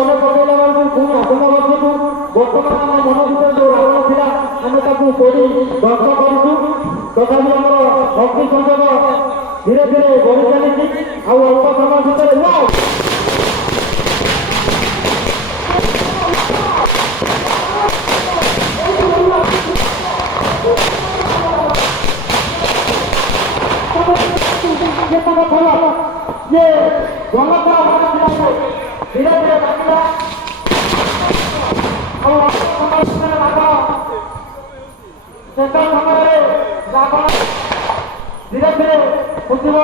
মনে পকাইলা বেଳକୁ ପୁଣି ଆସନ୍ତା ବର୍ଷକୁ ବର୍ତ୍ତମାନ ଆମ ମନ ଭିତରେ ଯୋଉ ରାବଣ ଥିଲା ଆମେ ତାକୁ ପୋଡ଼ି ଧ୍ୱଂସ କରୁଛୁ। ତଥାପି ଆମର ଭକ୍ତି ସଂଯୋଗ ଧୀରେ ଧୀରେ ବଢ଼ି ଚାଲିଛି। ଆଉ ଅଳ୍ପ ସମୟ ଭିତରେ ये गणता धीरे धीरे बांधा शेष समय रावण धीरे धीरे बुझब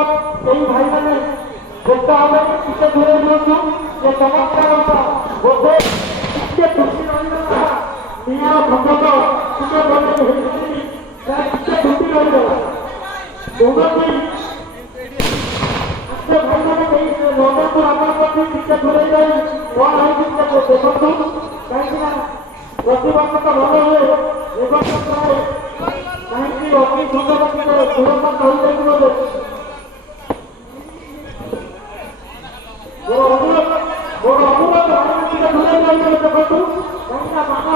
यही भाई मैंने व्यस्त हे टे दूरे दिखु ये चमत्कार बोधे टे खुशी रहा निया भगत टे खुशी रही दोनों भाई मैंने लोगों आगे प्रति टे दूरे जाए कौन है देखु कहीं प्रतिवर्ष तो भल हुए एवं प्राय कहीं अग्नि संयोग तुरंत हो जाए मोर अनुरोध टे दूरे जाए देखु कहीं बाण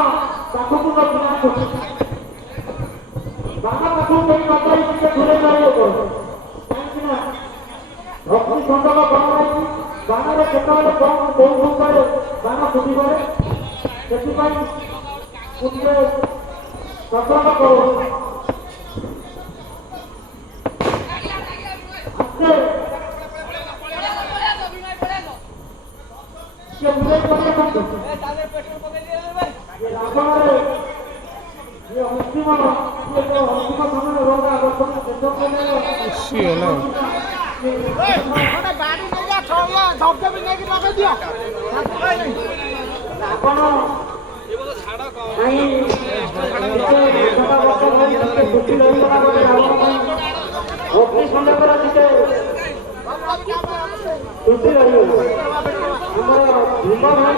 पाखक बाण पाखक कहीं नपाई टे दूरे जाए कहीं भक्ति संयोग कम रही बाणरे केतवे कम कौ संख्यार बाण फुटी पड़े से सतर्क करो अग्नि संयोग खुशी रही भीम भाई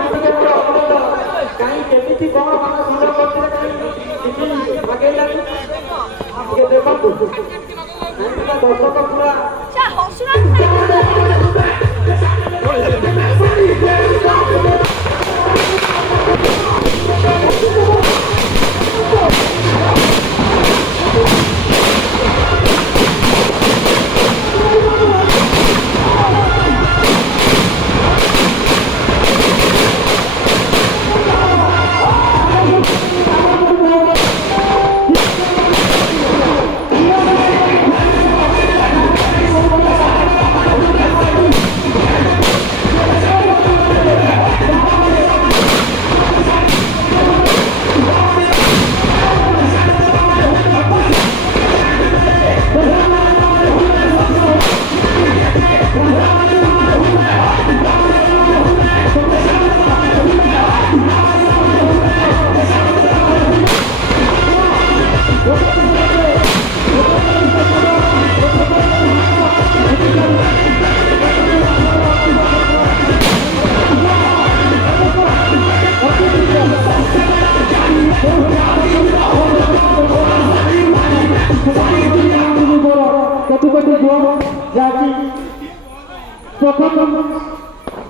कहीं केमी कौन मान संयोग करते देखो दर्शक पूरा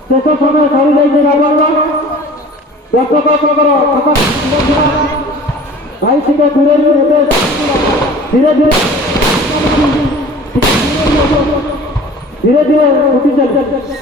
शेष समय सरी जाए रावण दर्शक भाई टे दूरे धीरे धीरे धीरे धीरे उठी चलते